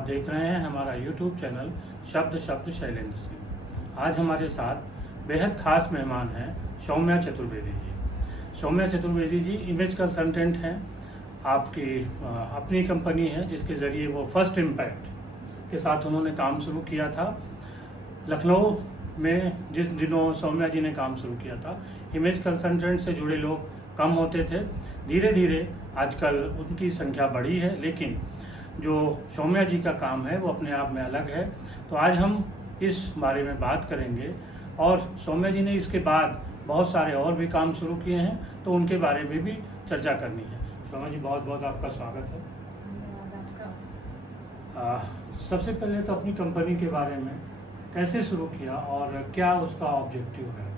आप देख रहे हैं हमारा YouTube चैनल शब्द शब्द शैलेंद्र सिंह। आज हमारे साथ बेहद खास मेहमान हैं सौम्या चतुर्वेदी जी। सौम्या चतुर्वेदी जी इमेज कंसल्टेंट हैं। आपकी अपनी कंपनी है जिसके ज़रिए वो फर्स्ट इम्पैक्ट के साथ उन्होंने काम शुरू किया था। लखनऊ में जिस दिनों सौम्या जी ने काम शुरू किया था, इमेज कंसल्टेंट से जुड़े लोग कम होते थे। धीरे धीरे आजकल उनकी संख्या बढ़ी है, लेकिन जो सौम्या जी का काम है वो अपने आप में अलग है। तो आज हम इस बारे में बात करेंगे और सौम्या जी ने इसके बाद बहुत सारे और भी काम शुरू किए हैं, तो उनके बारे में भी चर्चा करनी है। सौम्या जी, बहुत बहुत आपका स्वागत है। धन्यवाद आपका। सबसे पहले तो अपनी कंपनी के बारे में कैसे शुरू किया और क्या उसका ऑब्जेक्टिव है?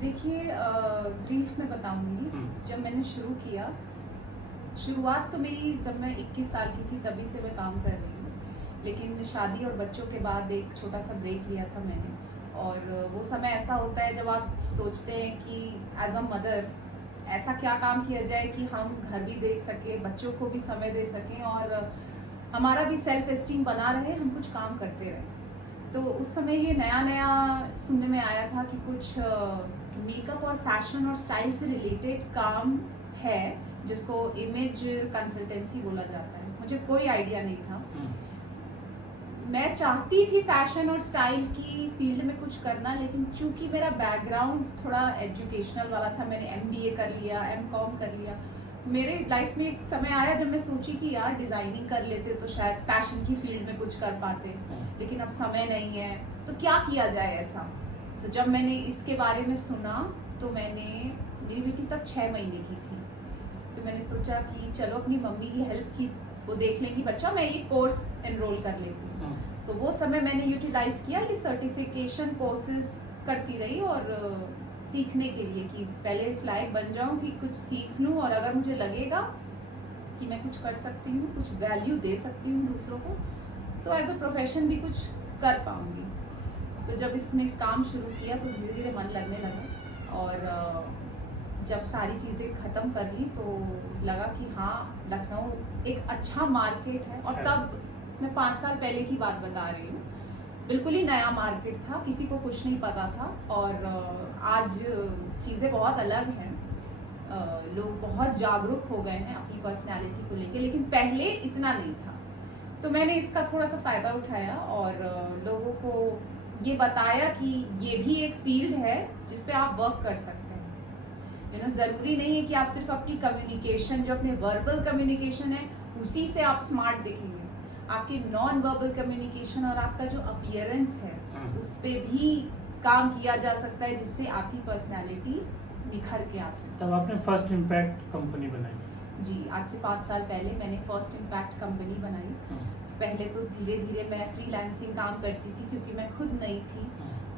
देखिए, ब्रीफ में बताऊंगी। जब मैंने शुरू किया, शुरुआत तो मेरी जब मैं 21 साल की थी तभी से मैं काम कर रही हूँ, लेकिन शादी और बच्चों के बाद एक छोटा सा ब्रेक लिया था मैंने। और वो समय ऐसा होता है जब आप सोचते हैं कि एज अ मदर ऐसा क्या काम किया जाए कि हम घर भी देख सकें, बच्चों को भी समय दे सकें और हमारा भी सेल्फ एस्टीम बना रहे, हम कुछ काम करते रहें। तो उस समय ये नया नया सुनने में आया था कि कुछ मेकअप और फैशन और स्टाइल से रिलेटेड काम है जिसको इमेज कंसल्टेंसी बोला जाता है। मुझे कोई आइडिया नहीं था। मैं चाहती थी फैशन और स्टाइल की फील्ड में कुछ करना, लेकिन चूंकि मेरा बैकग्राउंड थोड़ा एजुकेशनल वाला था, मैंने MBA कर लिया, MCOM कर लिया। मेरे लाइफ में एक समय आया जब मैं सोची कि यार डिज़ाइनिंग कर लेते तो शायद फैशन की फील्ड में कुछ कर पाते, लेकिन अब समय नहीं है, तो क्या किया जाए ऐसा। तो जब मैंने इसके बारे में सुना तो मेरी बेटी तब 6 महीने की थी, तो मैंने सोचा कि चलो अपनी मम्मी की हेल्प की, वो देख लेंगी बच्चा, मैं ये कोर्स एनरोल कर लेती हूँ। तो वो समय मैंने यूटिलाइज किया, ये सर्टिफिकेशन कोर्सेज करती रही और सीखने के लिए कि पहले इस लायक बन जाऊँ कि कुछ सीख लूँ, और अगर मुझे लगेगा कि मैं कुछ कर सकती हूँ, कुछ वैल्यू दे सकती हूँ दूसरों को, तो एज अ प्रोफेशन भी कुछ कर पाऊँगी। तो जब इसमें काम शुरू किया तो धीरे धीरे मन लगने लगा, और जब सारी चीज़ें ख़त्म कर ली तो लगा कि हाँ, लखनऊ एक अच्छा मार्केट है। और तब मैं 5 साल पहले की बात बता रही हूँ, बिल्कुल ही नया मार्केट था, किसी को कुछ नहीं पता था। और आज चीज़ें बहुत अलग हैं, लोग बहुत जागरूक हो गए हैं अपनी पर्सनैलिटी को लेके, लेकिन पहले इतना नहीं था। तो मैंने इसका थोड़ा सा फ़ायदा उठाया और लोगों को ये बताया कि ये भी एक फील्ड है जिस पे आप वर्क कर सकते हैं। ज़रूरी नहीं है कि आप सिर्फ अपनी कम्युनिकेशन, जो अपने वर्बल कम्युनिकेशन है, उसी से आप स्मार्ट दिखेंगे। आपकी नॉन वर्बल कम्युनिकेशन और आपका जो अपीयरेंस है, उस पे भी काम किया जा सकता है, जिससे आपकी पर्सनैलिटी निखर के आ सकती है। तब आपने फर्स्ट इम्पैक्ट कंपनी बनाई? जी, आज से 5 साल पहले मैंने फर्स्ट इम्पैक्ट कंपनी बनाई। पहले तो धीरे धीरे मैं फ्रीलांसिंग काम करती थी, क्योंकि मैं खुद नई थी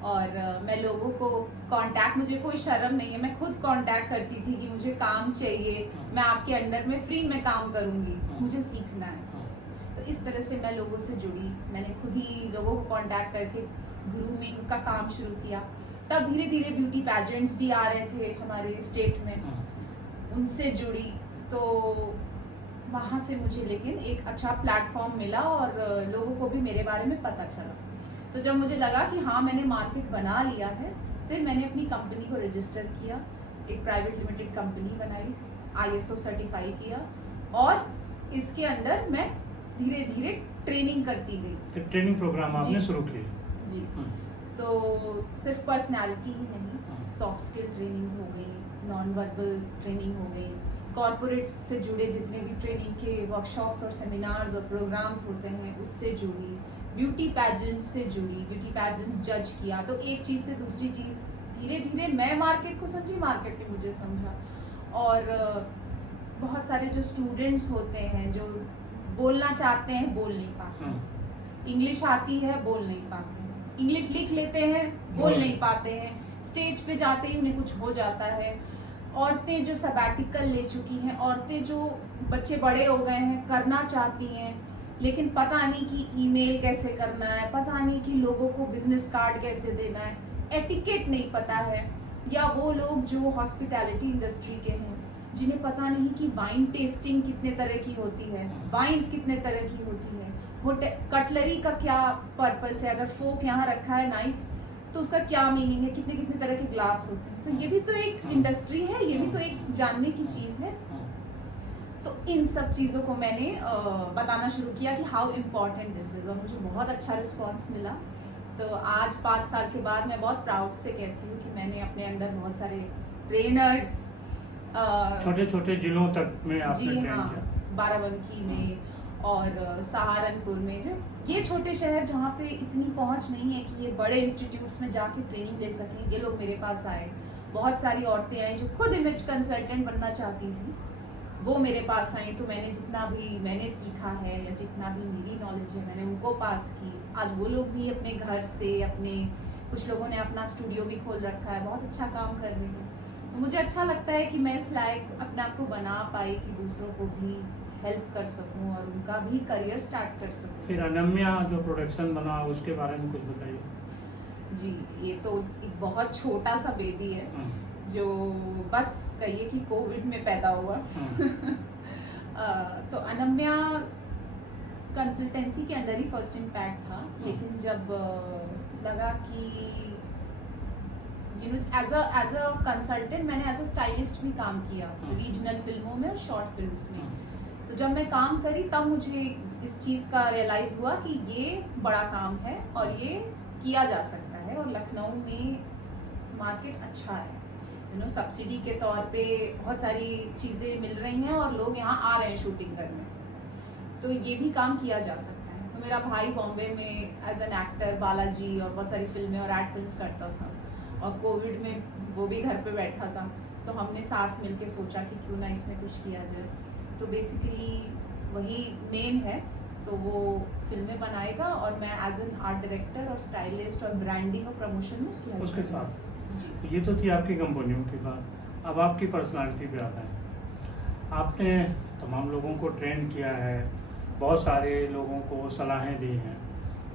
और मैं लोगों को कांटेक्ट, मुझे कोई शर्म नहीं है, मैं खुद कांटेक्ट करती थी कि मुझे काम चाहिए, मैं आपके अंडर में फ्री में काम करूँगी, मुझे सीखना है। तो इस तरह से मैं लोगों से जुड़ी, मैंने खुद ही लोगों को कांटेक्ट करके ग्रूमिंग का काम शुरू किया। तब धीरे धीरे ब्यूटी पैजेंट्स भी आ रहे थे हमारे स्टेट में, उनसे जुड़ी, तो वहाँ से मुझे लेकिन एक अच्छा प्लेटफॉर्म मिला और लोगों को भी मेरे बारे में पता चला। तो जब मुझे लगा कि हाँ, मैंने मार्केट बना लिया है, फिर मैंने अपनी कंपनी को रजिस्टर किया, एक प्राइवेट लिमिटेड कंपनी बनाई, ISO सर्टिफाई किया, और इसके अंदर मैं धीरे धीरे ट्रेनिंग करती गई। ट्रेनिंग प्रोग्राम आपने शुरू किए? जी। तो सिर्फ पर्सनालिटी ही नहीं, सॉफ्ट स्किल ट्रेनिंग्स हो गई, नॉन वर्बल ट्रेनिंग हो गई, कॉर्पोरेट्स से जुड़े जितने भी ट्रेनिंग के वर्कशॉप्स और सेमिनार्स और प्रोग्राम्स होते हैं उससे जुड़ी, ब्यूटी पैजेंट से जुड़ी, ब्यूटी पैजेंट जज किया। तो एक चीज़ से दूसरी चीज़, धीरे धीरे मैं मार्केट को समझी, मार्केट ने मुझे समझा। और बहुत सारे जो स्टूडेंट्स होते हैं जो बोलना चाहते हैं, बोल नहीं पाते, इंग्लिश आती है, बोल नहीं पाते हैं, इंग्लिश लिख लेते हैं, बोल नहीं पाते हैं, स्टेज पे जाते ही उन्हें कुछ हो जाता है। औरतें जो सबैटिकल ले चुकी हैं, औरतें जो बच्चे बड़े हो गए हैं, करना चाहती हैं, लेकिन पता नहीं कि ईमेल कैसे करना है, पता नहीं कि लोगों को बिजनेस कार्ड कैसे देना है, एटिकेट नहीं पता है। या वो लोग जो हॉस्पिटैलिटी इंडस्ट्री के हैं, जिन्हें पता नहीं कि वाइन टेस्टिंग कितने तरह की होती है, वाइन्स कितने तरह की होती है, कटलरी का क्या पर्पस है, अगर फोक यहाँ रखा है, नाइफ, तो उसका क्या मीनिंग है, कितने कितने तरह के ग्लास होते हैं। तो ये भी तो एक इंडस्ट्री है, ये भी तो एक जानने की चीज़ है। तो इन सब चीज़ों को मैंने बताना शुरू किया कि हाउ इम्पॉर्टेंट दिस इज़, और मुझे बहुत अच्छा रिस्पॉन्स मिला। तो आज 5 साल के बाद मैं बहुत प्राउड से कहती हूँ कि मैंने अपने अंडर बहुत सारे ट्रेनर्स छोटे छोटे जिलों तक में आपने जी ट्रेन हाँ, किया। बाराबंकी में और सहारनपुर में, जो ये छोटे शहर जहाँ पे इतनी पहुँच नहीं है कि ये बड़े इंस्टीट्यूट्स में जाके ट्रेनिंग ले सकें, ये लोग मेरे पास आए। बहुत सारी औरतें आई जो खुद इमेज कंसल्टेंट बनना चाहती थी, वो मेरे पास आई। तो मैंने जितना भी मैंने सीखा है या जितना भी मेरी नॉलेज है मैंने उनको पास की। आज वो लोग भी अपने घर से, अपने कुछ लोगों ने अपना स्टूडियो भी खोल रखा है, बहुत अच्छा काम कर रही हूँ। तो मुझे अच्छा लगता है कि मैं इस लायक अपने आप को बना पाई कि दूसरों को भी हेल्प कर सकूं और उनका भी करियर स्टार्ट कर सकूं। फिर अनम्या जो प्रोडक्शन बना उसके बारे में कुछ बताइए। जी, ये तो एक बहुत छोटा सा बेबी है जो बस कहिए कि कोविड में पैदा हुआ। तो अनम्या कंसल्टेंसी के अंडर ही फर्स्ट इम्पैक्ट था, लेकिन जब लगा कि एज अ कंसल्टेंट मैंने एज अ स्टाइलिस्ट भी काम किया रीजनल फिल्मों में और शॉर्ट फिल्म्स में। तो जब मैं काम करी तब मुझे इस चीज़ का रियलाइज़ हुआ कि ये बड़ा काम है और ये किया जा सकता है, और लखनऊ में मार्केट अच्छा है। सब्सिडी के तौर पे बहुत सारी चीज़ें मिल रही हैं और लोग यहाँ आ रहे हैं शूटिंग करने, तो ये भी काम किया जा सकता है। तो मेरा भाई बॉम्बे में एज एन एक्टर बालाजी और बहुत सारी फिल्में और एड फिल्म्स करता था, और कोविड में वो भी घर पे बैठा था, तो हमने साथ मिलके सोचा कि क्यों ना इसमें कुछ किया जाए। तो बेसिकली वही मेन है, तो वो फिल्में बनाएगा और मैं एज एन आर्ट डायरेक्टर और स्टाइलिस्ट और ब्रांडिंग और प्रमोशन में उसकी उसके साथ। जी। ये तो थी आपकी कंपनियों की बात। अब आपकी पर्सनालिटी पे आता है। आपने तमाम लोगों को ट्रेन किया है, बहुत सारे लोगों को सलाहें दी हैं,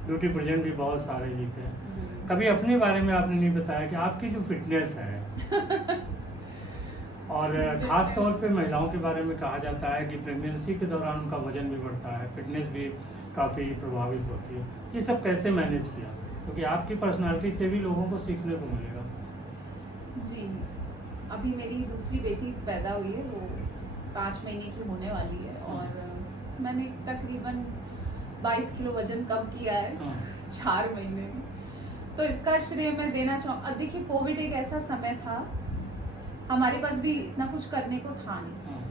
ब्यूटी प्रेजेंट भी बहुत सारे जीते हैं। कभी अपने बारे में आपने नहीं बताया कि आपकी जो फिटनेस है और ख़ास तौर पे महिलाओं के बारे में कहा जाता है कि प्रेगनेंसी के दौरान उनका वजन भी बढ़ता है, फिटनेस भी काफ़ी प्रभावित होती है। ये सब कैसे मैनेज किया? क्योंकि आपकी पर्सनालिटी से भी लोगों को सीखने को मिलेगा। जी, अभी मेरी दूसरी बेटी पैदा हुई है, वो 5 महीने की होने वाली है, और मैंने तकरीबन 22 किलो वजन कम किया है 4 महीने में। तो इसका श्रेय मैं देना चाहूँ। अब देखिए, कोविड एक ऐसा समय था, हमारे पास भी इतना कुछ करने को था नहीं,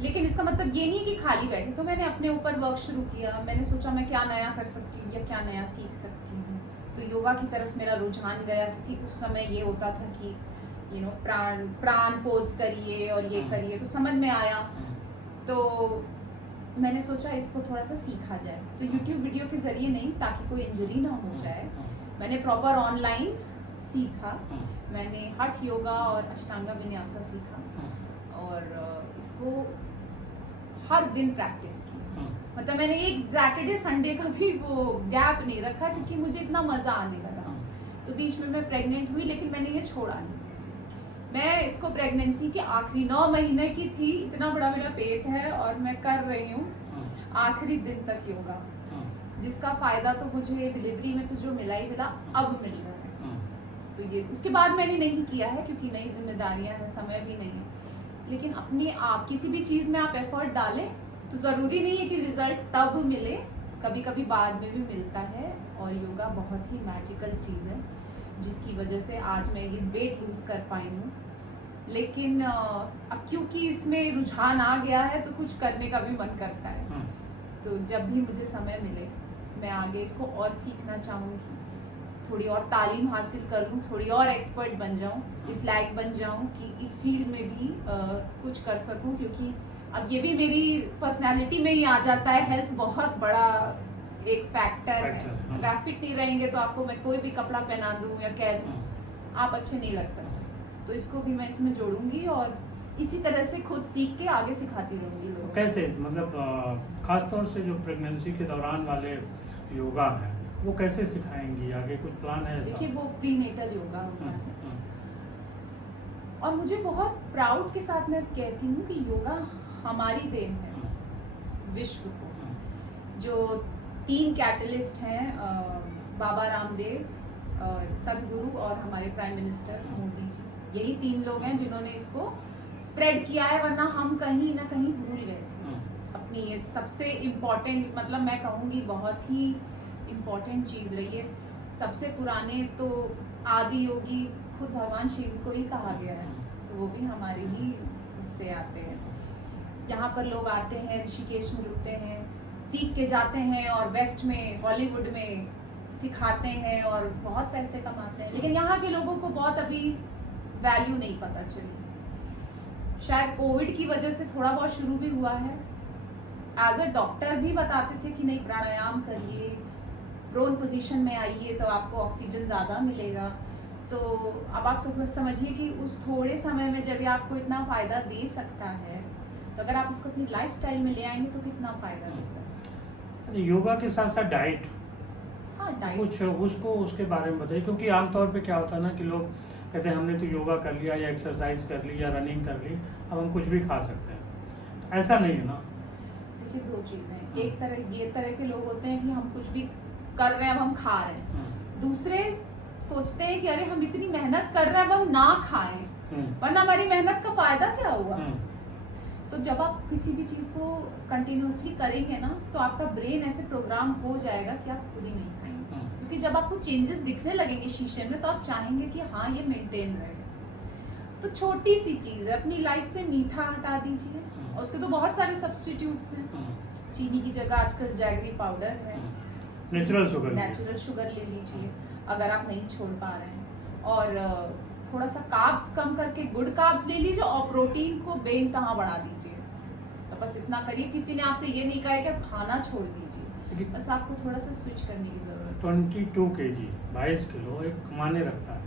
लेकिन इसका मतलब ये नहीं है कि खाली बैठे। तो मैंने अपने ऊपर वर्क शुरू किया। मैंने सोचा मैं क्या नया कर सकती हूँ या क्या नया सीख सकती हूँ। तो योगा की तरफ मेरा रुझान गया, क्योंकि उस समय ये होता था कि प्राण पोज करिए और ये करिए, तो समझ में आया। तो मैंने सोचा इसको थोड़ा सा सीखा जाए, तो YouTube वीडियो के जरिए नहीं, ताकि कोई इंजरी ना हो जाए। मैंने प्रॉपर ऑनलाइन सीखा, मैंने हठ योगा और अष्टांगा विन्यासा सीखा, और इसको हर दिन प्रैक्टिस की। मतलब मैंने एक सैटरडे संडे का भी वो गैप नहीं रखा, क्योंकि मुझे इतना मज़ा आने लगा। तो बीच में मैं प्रेग्नेंट हुई, लेकिन मैंने ये छोड़ा नहीं। मैं इसको प्रेगनेंसी के आखिरी 9 महीने की थी, इतना बड़ा मेरा पेट है, और मैं कर रही हूँ आखिरी दिन तक योगा, जिसका फ़ायदा तो मुझे डिलीवरी में तो जो मिला ही मिला, अब मिल रहा है। तो ये उसके बाद मैंने नहीं किया है, क्योंकि नई जिम्मेदारियां हैं, समय भी नहीं है। लेकिन अपने आप किसी भी चीज़ में आप एफर्ट डालें तो ज़रूरी नहीं है कि रिजल्ट तब मिले, कभी कभी बाद में भी मिलता है। और योगा बहुत ही मैजिकल चीज़ है, जिसकी वजह से आज मैं ये वेट लूज़ कर पाई हूँ। लेकिन अब क्योंकि इसमें रुझान आ गया है, तो कुछ करने का भी मन करता है। तो जब भी मुझे समय मिले, मैं आगे इसको और सीखना चाहूँगी, थोड़ी और तालीम हासिल कर लूँ, थोड़ी और एक्सपर्ट बन जाऊँ, इस लायक बन जाऊँ कि इस फील्ड में भी कुछ कर सकूँ। क्योंकि अब ये भी मेरी पर्सनालिटी में ही आ जाता है, हेल्थ बहुत बड़ा एक फैक्टर है। अगर आप फिट नहीं रहेंगे तो आपको मैं कोई भी कपड़ा पहना दूँ या कह दूँ, आप अच्छे नहीं लग सकते। तो इसको भी मैं इसमें जोड़ूंगी, और इसी तरह से खुद सीख के आगे सिखाती रहूँगी लोगों को। कैसे, मतलब खास तौर से जो प्रेगनेंसी के दौरान वाले योगा है, वो कैसे सिखाएंगी? आगे कुछ प्लान है? देखिए, वो प्रीनेटल योगा होता है, और मुझे बहुत प्राउड के साथ मैं कहती हूँ कि योगा हमारी देन है विश्व को। जो 3 कैटलिस्ट हैं, बाबा रामदेव, सदगुरु और हमारे प्राइम मिनिस्टर मोदी जी। यही 3 लोग हैं जिन्होंने इसको स्प्रेड किया है, वरना हम कहीं ना कहीं भूल गए थे अपनी ये सबसे इम्पोर्टेंट, मतलब मैं कहूँगी बहुत ही इम्पोर्टेंट चीज़ रही है। सबसे पुराने तो आदि योगी खुद भगवान शिव को ही कहा गया है, तो वो भी हमारे ही उससे आते हैं। यहाँ पर लोग आते हैं, ऋषिकेश में रुकते हैं, सीख के जाते हैं और वेस्ट में हॉलीवुड में सिखाते हैं और बहुत पैसे कमाते हैं। लेकिन यहाँ के लोगों को बहुत अभी वैल्यू नहीं पता चली। शायद कोविड की वजह से थोड़ा बहुत शुरू भी हुआ है। एज अ डॉक्टर भी बताते थे कि नहीं, प्राणायाम करिए, प्रोन पोजीशन में आइए तो आपको ऑक्सीजन ज़्यादा मिलेगा। तो अब आप सब समझिए कि उस थोड़े समय में जब ये आपको इतना फ़ायदा दे सकता है, तो अगर आप उसको अपनी लाइफस्टाइल में ले आएंगे तो कितना फ़ायदा देगा। योगा के साथ साथ डाइट, हाँ डाइट कुछ उसको उसके बारे में बताइए, क्योंकि आमतौर पे क्या होता है ना कि लोग कहते हैं हमने तो योगा कर लिया या एक्सरसाइज कर ली या रनिंग कर ली, अब हम कुछ भी खा सकते हैं। ऐसा नहीं है ना। देखिए 2 चीज़ें हैं, एक तरह ये तरह के लोग होते हैं कि हम कुछ भी कर रहे हैं अब हम खा रहे हैं, दूसरे सोचते हैं कि अरे हम इतनी मेहनत कर रहे हैं अब हम ना खाएं, वरना हमारी मेहनत का फायदा क्या हुआ। तो जब आप किसी भी चीज़ को कंटिन्यूअसली करेंगे ना, तो आपका ब्रेन ऐसे प्रोग्राम हो जाएगा कि आप खुद ही नहीं खाएंगे, क्योंकि जब आपको चेंजेस दिखने लगेंगे शीशे में तो आप चाहेंगे कि हाँ ये मेंटेन रहे। तो छोटी सी चीज़ है, अपनी लाइफ से मीठा हटा दीजिए, और उसके तो बहुत सारे सब्स्टिट्यूट्स हैं। चीनी की जगह आजकल जैगरी पाउडर है, नेचुरल शुगर ले लीजिए अगर आप नहीं छोड़ पा रहे हैं, और थोड़ा सा कार्ब्स कम करके गुड कार्ब्स ले लीजिए, और प्रोटीन को बेइंतहा बढ़ा दीजिए। तो बस इतना करिए। किसी ने आपसे ये नहीं कहा है कि आप खाना छोड़ दीजिए, बस आपको थोड़ा सा स्विच करने की जरूरत है। 22 kg 22 किलो एक माने रखता है।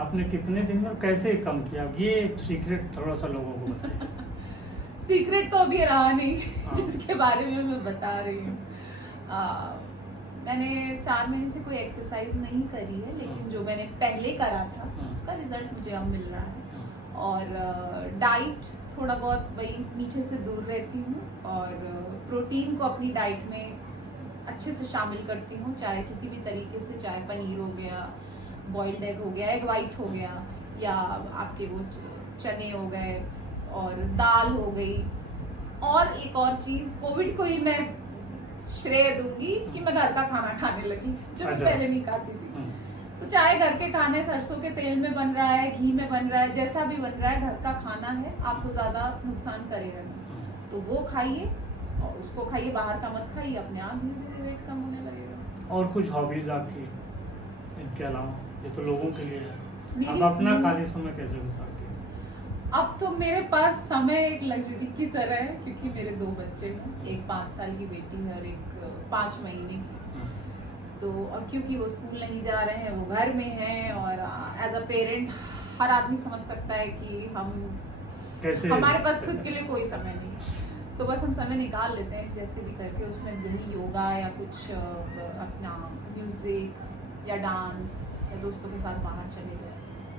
आपने कितने दिन में कैसे कम किया, ये एक सीक्रेट थोड़ा सा लोगों को बताइए। सीक्रेट तो अभी रहा नहीं जिसके बारे में मैं बता रही हूँ। मैंने 4 महीने से कोई एक्सरसाइज नहीं करी है, लेकिन जो मैंने पहले करा था उसका रिजल्ट मुझे अब मिल रहा है। और डाइट थोड़ा बहुत वही मीठे से दूर रहती हूँ, और प्रोटीन को अपनी डाइट में अच्छे से शामिल करती हूँ, चाहे किसी भी तरीके से, चाहे पनीर हो गया, बॉइल्ड एग हो गया, एग वाइट हो गया, या आपके वो चने हो गए, और दाल हो गई। और एक और चीज़, कोविड को ही मैं श्रेय दूंगी कि मैं घर का खाना खाने लगी, जो मैं पहले नहीं खाती थी। तो चाहे घर के खाने सरसों के तेल में बन रहा है, घी में बन रहा है, जैसा भी बन रहा है, घर का खाना है, आपको ज़्यादा नुकसान करेगा नहीं। तो वो खाइए और उसको खाइए, बाहर का मत खाइए, अपने आप धीरे धीरे वेट कम होने लगेगा। और कुछ हॉबीज आपकी इनके अलावा? ये तो लोगों के लिए है, मेरी आप अपना खाली समय कैसे गुजारते हैं? अब तो मेरे पास समय एक लग्जरी की तरह है, क्योंकि मेरे 2 बच्चे हैं, एक 5 साल की बेटी है और एक 5 महीने की। तो और क्योंकि वो स्कूल नहीं जा रहे हैं, वो घर में हैं, और एज अ पेरेंट हर आदमी समझ सकता है कि हम कैसे, हमारे पास खुद के लिए कोई समय नहीं, तो बस हम समय निकाल लेते हैं जैसे भी करके। उसमें यही योगा या कुछ अपना म्यूजिक या डांस या दोस्तों के साथ बाहर चले गए,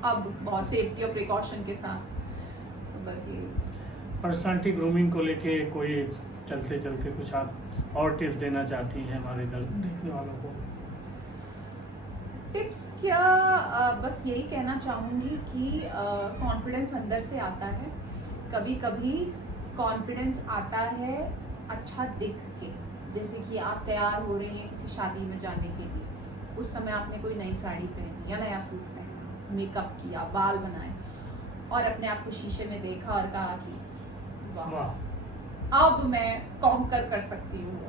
अब बहुत सेफ्टी और प्रिकॉशन के साथ। तो बस ये पर्सनालिटी ग्रूमिंग को लेके कोई चलते चलते कुछ आप और टिप्स देना चाहती हैं हमारे देखने वालों को? टिप्स क्या, बस यही कहना चाहूँगी कि कॉन्फिडेंस अंदर से आता है। कभी कभी कॉन्फिडेंस आता है अच्छा दिख के, जैसे कि आप तैयार हो रही हैं किसी शादी में जाने के लिए, उस समय आपने कोई नई साड़ी पहनी या नया सूट पहना, मेकअप किया, बाल बनाए, और अपने आप को शीशे में देखा और कहा कि वाह अब मैं कॉन्कर कर सकती हूँ।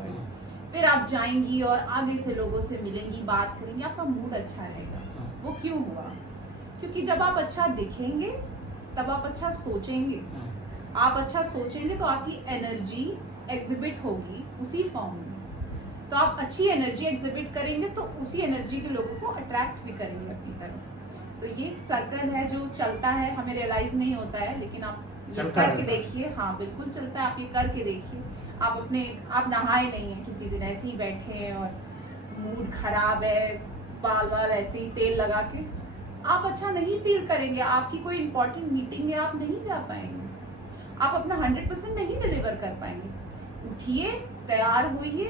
फिर आप जाएंगी और आगे से लोगों से मिलेंगी, बात करेंगी, आपका मूड अच्छा रहेगा। वो क्यों हुआ? क्योंकि जब आप अच्छा दिखेंगे तब आप अच्छा सोचेंगे, आप अच्छा सोचेंगे तो आपकी एनर्जी एग्जिबिट होगी उसी फॉर्म में, तो आप अच्छी एनर्जी एग्जिबिट करेंगे तो उसी एनर्जी के लोगों को अट्रैक्ट भी करेंगे अपनी तरफ। तो ये सर्कल है जो चलता है, हमें रियलाइज नहीं होता है, लेकिन आप ये करके देखिए। हाँ बिल्कुल चलता है, आप ये करके देखिए। आप नहाए नहीं हैं किसी दिन, ऐसे ही बैठे हैं और मूड खराब है, बाल ऐसे ही तेल लगा के, आप अच्छा नहीं फील करेंगे। आपकी कोई इंपॉर्टेंट मीटिंग है, आप नहीं जा पाएंगे, आप अपना 100% नहीं डिलीवर कर पाएंगे। उठिए, तैयार होइए,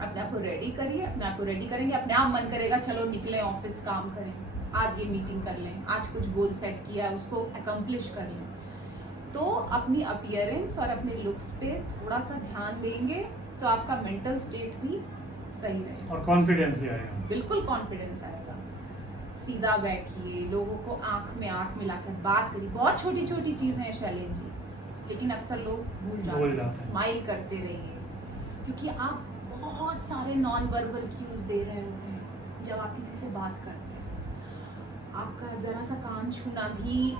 अपने आप को रेडी करिए, अपने आप को रेडी करेंगे, अपने आप मन करेगा चलो निकले ऑफिस, काम करें, आज ये मीटिंग कर लें, आज कुछ गोल सेट किया है उसको अकम्प्लिश कर लें। तो अपनी अपीयरेंस और अपने लुक्स पे थोड़ा सा ध्यान देंगे तो आपका मेंटल स्टेट भी सही रहेगा और कॉन्फिडेंस भी आएगा। बिल्कुल कॉन्फिडेंस आएगा। सीधा बैठिए, लोगों को आंख में आंख मिलाकर बात करिए। बहुत छोटी छोटी चीजें हैं शैलेंद्र जी, लेकिन अक्सर लोग भूल जाते हैं। स्माइल करते रहिए, क्योंकि आप बहुत सारे नॉन वर्बल क्यूज दे रहे होते हैं जब आप किसी से बात करते हैं। आपका जरा सा कान छूना भी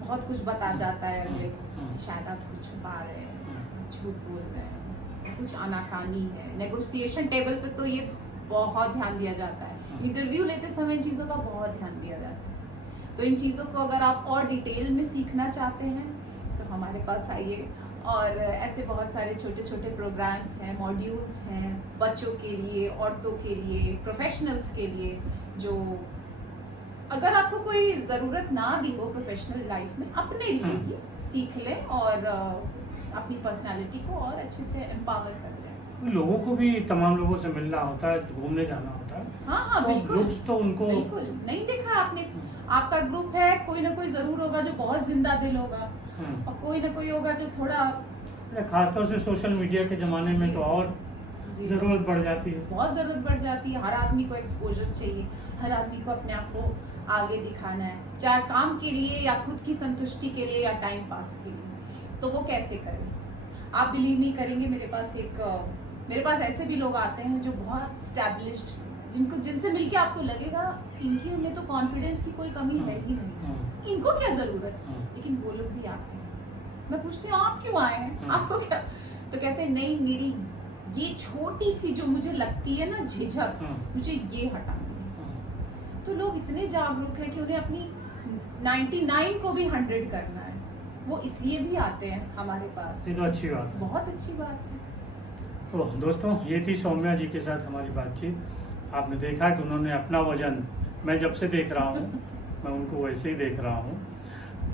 बहुत कुछ बता जाता है अगले को, शायद आप कुछ छुपा रहे हैं, झूठ बोल रहे हैं, कुछ आनाकानी है। नेगोशिएशन टेबल पे तो ये बहुत ध्यान दिया जाता है, इंटरव्यू लेते समय इन चीज़ों का बहुत ध्यान दिया जाता है। तो इन चीज़ों को अगर आप और डिटेल में सीखना चाहते हैं तो हमारे पास आइए। और ऐसे बहुत सारे छोटे छोटे प्रोग्राम्स हैं, मॉड्यूल्स हैं बच्चों के लिए, औरतों के लिए, प्रोफेशनल्स के लिए, जो अगर आपको कोई ज़रूरत ना भी हो प्रोफेशनल लाइफ में, अपने लिए भी सीख लें और अपनी पर्सनालिटी को और अच्छे से एम्पावर कर लें। लोगों को भी तमाम लोगों से मिलना होता है, घूमने जाना होता है। हाँ तो बिल्कुल। लुक्स तो उनको बिल्कुल नहीं देखा आपने, आपका ग्रुप है, कोई ना कोई जरूर होगा जो बहुत जिंदा दिल होगा और कोई ना कोई होगा जो थोड़ा, खासतौर से सोशल मीडिया के जमाने में तो और जरूरत बढ़ जाती है। बहुत जरूरत बढ़ जाती है। हर आदमी को एक्सपोजर चाहिए, हर आदमी को अपने आप को आगे दिखाना है, चाहे काम के लिए या खुद की संतुष्टि के लिए या टाइम पास के लिए। तो वो कैसे करें? आप बिलीव नहीं करेंगे, मेरे पास ऐसे भी लोग आते हैं जो बहुत स्टैब्लिश्ड, जिनसे मिलके आपको लगेगा इनकी में तो कॉन्फिडेंस की कोई कमी है ही नहीं, इनको क्या जरूरत, लेकिन वो लोग भी आते हैं। मैं पूछती हूँ आप क्यों आए हैं, आपको क्या? तो कहते हैं नहीं, मेरी ये छोटी सी जो मुझे लगती है ना झिझक, मुझे ये हटानी है। तो लोग इतने जागरूक हैं कि उन्हें अपनी 99 को भी 100 करना है। वो इसलिए भी आते हैं हमारे पास। ये तो अच्छी बात है, बहुत अच्छी बात है। तो दोस्तों, ये थी सौम्या जी के साथ हमारी बातचीत। आपने देखा कि उन्होंने अपना वजन, मैं जब से देख रहा हूँ मैं उनको वैसे ही देख रहा हूँ।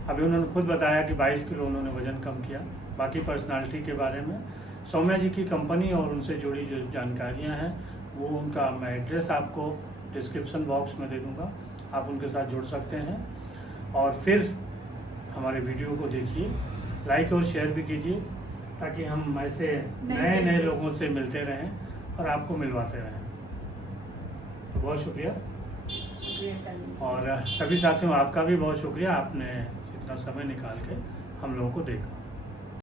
अभी उन्होंने खुद बताया कि 22 किलो उन्होंने वजन कम किया। बाकी पर्सनालिटी के बारे में सौम्या जी की कंपनी और उनसे जुड़ी जो जानकारियाँ हैं वो उनका मैं एड्रेस आपको डिस्क्रिप्शन बॉक्स में दे दूँगा, आप उनके साथ जुड़ सकते हैं। और फिर हमारे वीडियो को देखिए, लाइक और शेयर भी कीजिए, ताकि हम ऐसे नए नए लोगों से मिलते रहें और आपको मिलवाते रहें। तो बहुत शुक्रिया। और सभी साथियों, आपका भी बहुत शुक्रिया, आपने इतना समय निकाल के हम लोगों को देखा।